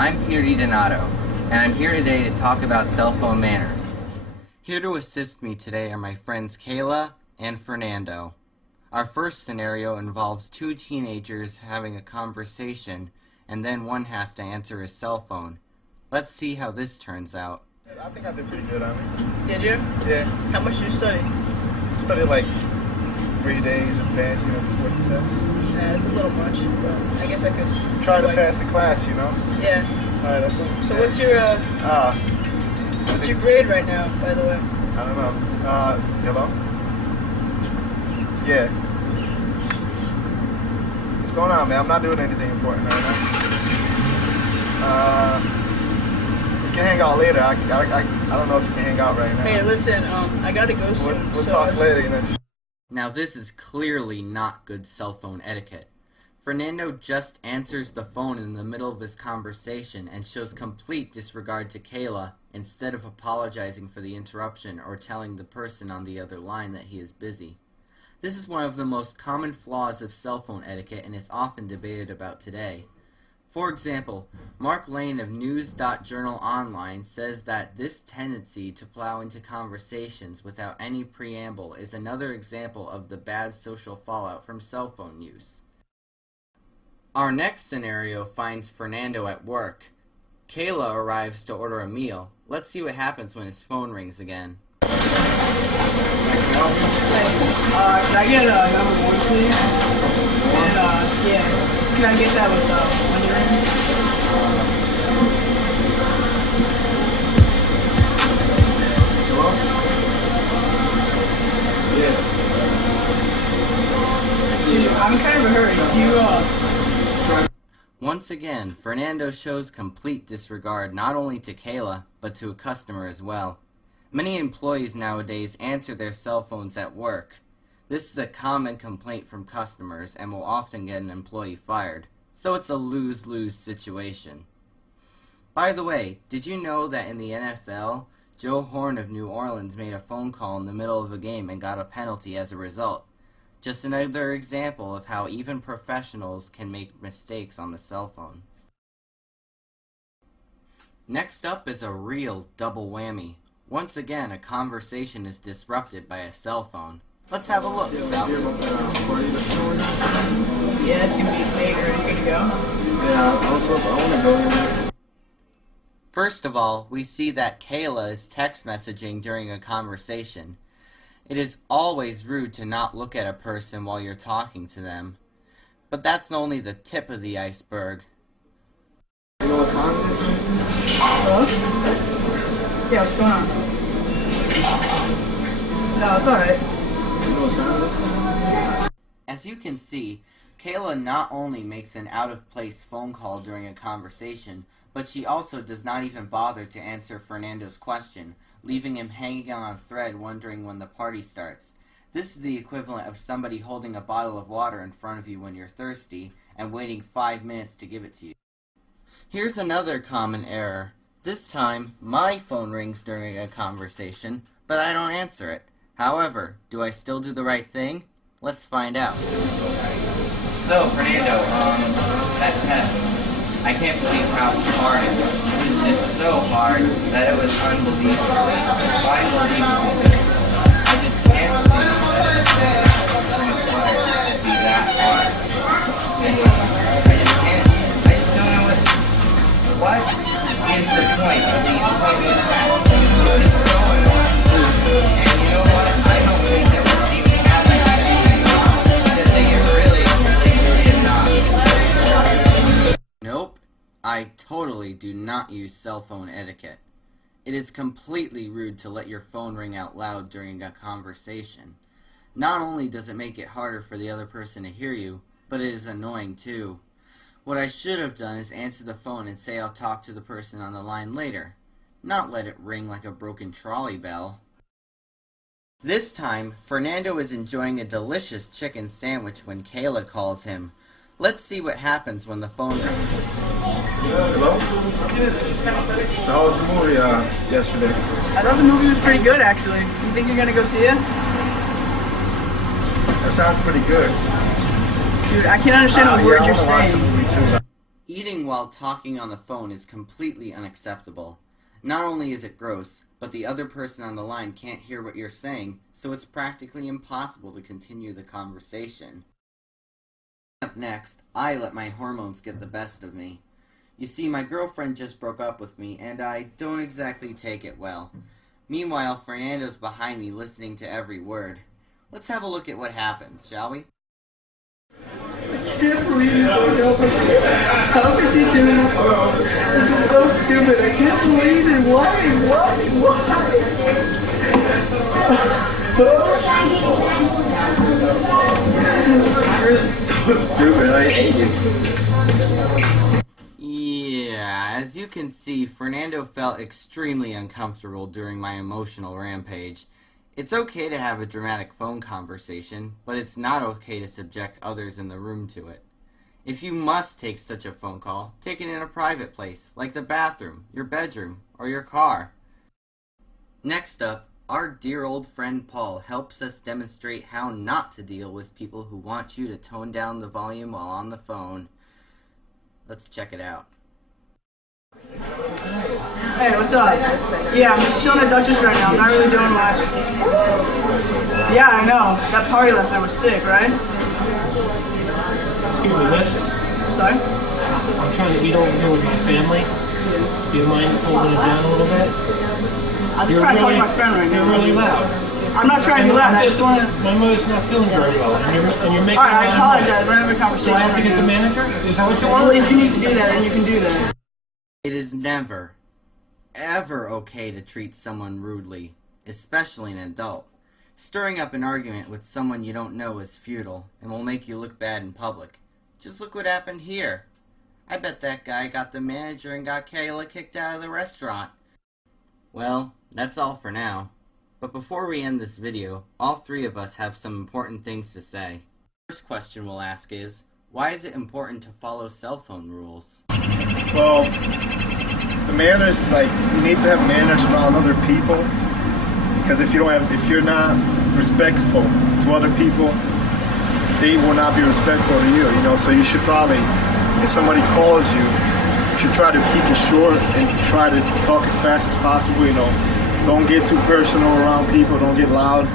I'm Peter Donato, and I'm here today to talk about cell phone manners. Here to assist me today are my friends Kayla and Fernando. Our first scenario involves two teenagers having a conversation, and then one has to answer his cell phone. Let's see how this turns out. I think I did pretty good on it. Did you? Yeah. How much did you study? Studied like 3 days in advance, before the test. It's a little much, but I guess I could Try to pass the class, Yeah. Alright, that's all. So what's your grade right now, by the way? I don't know. Hello? Yeah. What's going on, man? I'm not doing anything important right now. You can hang out later. I don't know if you can hang out right now. Hey, listen, I gotta go soon. We'll talk later, Now this is clearly not good cell phone etiquette. Fernando just answers the phone in the middle of his conversation and shows complete disregard to Kayla instead of apologizing for the interruption or telling the person on the other line that he is busy. This is one of the most common flaws of cell phone etiquette and is often debated about today. For example, Mark Lane of News.Journal Online says that this tendency to plow into conversations without any preamble is another example of the bad social fallout from cell phone use. Our next scenario finds Fernando at work. Kayla arrives to order a meal. Let's see what happens when his phone rings again. Can I get number 1, please? And, yeah. Can I get that with onions? Hello? Yeah. See, I'm kind of in a hurry. Once again, Fernando shows complete disregard not only to Kayla, but to a customer as well. Many employees nowadays answer their cell phones at work. This is a common complaint from customers and will often get an employee fired, so it's a lose-lose situation. By the way, did you know that in the NFL, Joe Horn of New Orleans made a phone call in the middle of a game and got a penalty as a result? Just another example of how even professionals can make mistakes on the cell phone. Next up is a real double whammy. Once again, a conversation is disrupted by a cell phone. Let's have a look, shall we? Yeah, it's gonna be later. Are you gonna go? Yeah, I want to go. First of all, we see that Kayla is text messaging during a conversation. It is always rude to not look at a person while you're talking to them. But that's only the tip of the iceberg. You know what time it is? Hello? Yeah, what's going on? No, it's alright. You know what time it is? As you can see, Kayla not only makes an out-of-place phone call during a conversation, but she also does not even bother to answer Fernando's question, leaving him hanging on a thread wondering when the party starts. This is the equivalent of somebody holding a bottle of water in front of you when you're thirsty and waiting 5 minutes to give it to you. Here's another common error. This time, my phone rings during a conversation, but I don't answer it. However, do I still do the right thing? Let's find out. So, Fernando, that test, I can't believe how hard it was. It was just so hard that it was unbelievable. Unbelievable. I just can't believe that it's required to be that hard. And I just can't. I just don't know what is the point of these pointless tests. It's just so annoying. And you know what? I don't think that we're even having that anymore. Because they get really annoying. Nope. I totally do not use cell phone etiquette. It is completely rude to let your phone ring out loud during a conversation. Not only does it make it harder for the other person to hear you, but it is annoying too. What I should have done is answer the phone and say I'll talk to the person on the line later, not let it ring like a broken trolley bell. This time, Fernando is enjoying a delicious chicken sandwich when Kayla calls him. Let's see what happens when the phone rings. Hello? So how was the movie yesterday? I thought the movie was pretty good, actually. You think you're gonna go see it? That sounds pretty good. Dude, I can't understand a word you're saying. Eating while talking on the phone is completely unacceptable. Not only is it gross, but the other person on the line can't hear what you're saying, so it's practically impossible to continue the conversation. Up next, I let my hormones get the best of me. You see, my girlfriend just broke up with me, and I don't exactly take it well. Meanwhile, Fernando's behind me listening to every word. Let's have a look at what happens, shall we? I can't believe you broke up with me. How could you do this? This is so stupid. I can't believe it. Why? You're so stupid. I hate you. Yeah, as you can see, Fernando felt extremely uncomfortable during my emotional rampage. It's okay to have a dramatic phone conversation, but it's not okay to subject others in the room to it. If you must take such a phone call, take it in a private place, like the bathroom, your bedroom, or your car. Next up, our dear old friend Paul helps us demonstrate how not to deal with people who want you to tone down the volume while on the phone. Let's check it out. Hey, what's up? Yeah, I'm just chilling at Dutchess right now. I'm not really doing much. Yeah, I know. That party last night was sick, right? Excuse me, what? Sorry? I'm trying to eat over here with my family. Do you mind holding it down a little bit? I'm just trying to talk to my friend right now. You're really loud. I'm not trying to be loud. I just want to... My mother's not feeling very well, and you're making Alright, I a lot of apologize. noise. We're having a conversation. So I have to right get the now. manager? Is that what you want? Well, if you need to do that, then you can do that. It is never, ever okay to treat someone rudely, especially an adult. Stirring up an argument with someone you don't know is futile and will make you look bad in public. Just look what happened here. I bet that guy got the manager and got Kayla kicked out of the restaurant. Well, that's all for now. But before we end this video, all three of us have some important things to say. First question we'll ask is, why is it important to follow cell phone rules? Well, the manners, like, you need to have manners around other people, because if you're not respectful to other people, they will not be respectful to you, you know. So you should probably, if somebody calls you, you should try to keep it short and try to talk as fast as possible, you know. Don't get too personal around people, don't get loud.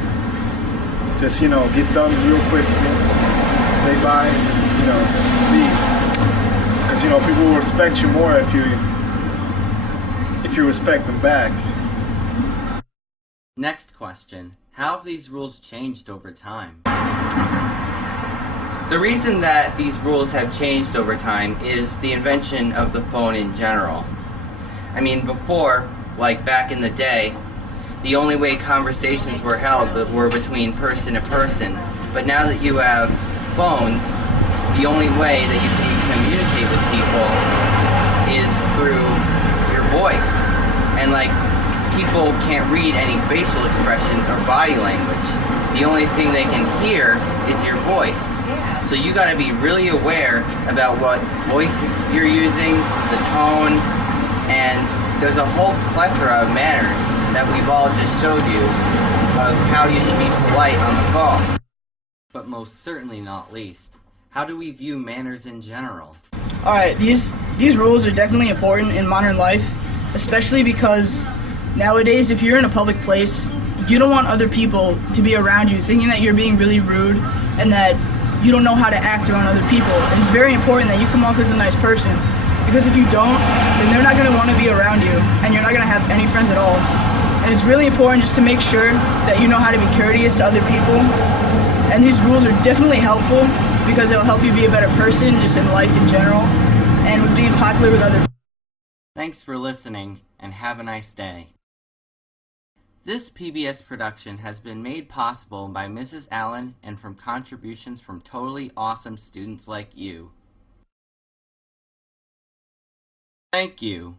Just, you know, get done real quick, say bye, and, you know, leave. Because, you know, people will respect you more if you respect them back. Next question. How have these rules changed over time? The reason that these rules have changed over time is the invention of the phone in general. I mean, before, like back in the day, the only way conversations were held were between person to person. But now that you have phones, the only way that you can communicate with people is through your voice. And like, people can't read any facial expressions or body language. The only thing they can hear is your voice. So you gotta be really aware about what voice you're using, the tone, and there's a whole plethora of manners that we've all just showed you of how you should be polite on the phone. But most certainly not least, how do we view manners in general? Alright, these rules are definitely important in modern life, especially because nowadays if you're in a public place, you don't want other people to be around you thinking that you're being really rude and that you don't know how to act around other people. And it's very important that you come off as a nice person, because if you don't, then they're not going to want to be around you and you're not going to have any friends at all. And it's really important just to make sure that you know how to be courteous to other people. And these rules are definitely helpful because it will help you be a better person just in life in general and with being popular with other people. Thanks for listening, and have a nice day. This PBS production has been made possible by Mrs. Allen and from contributions from totally awesome students like you. Thank you.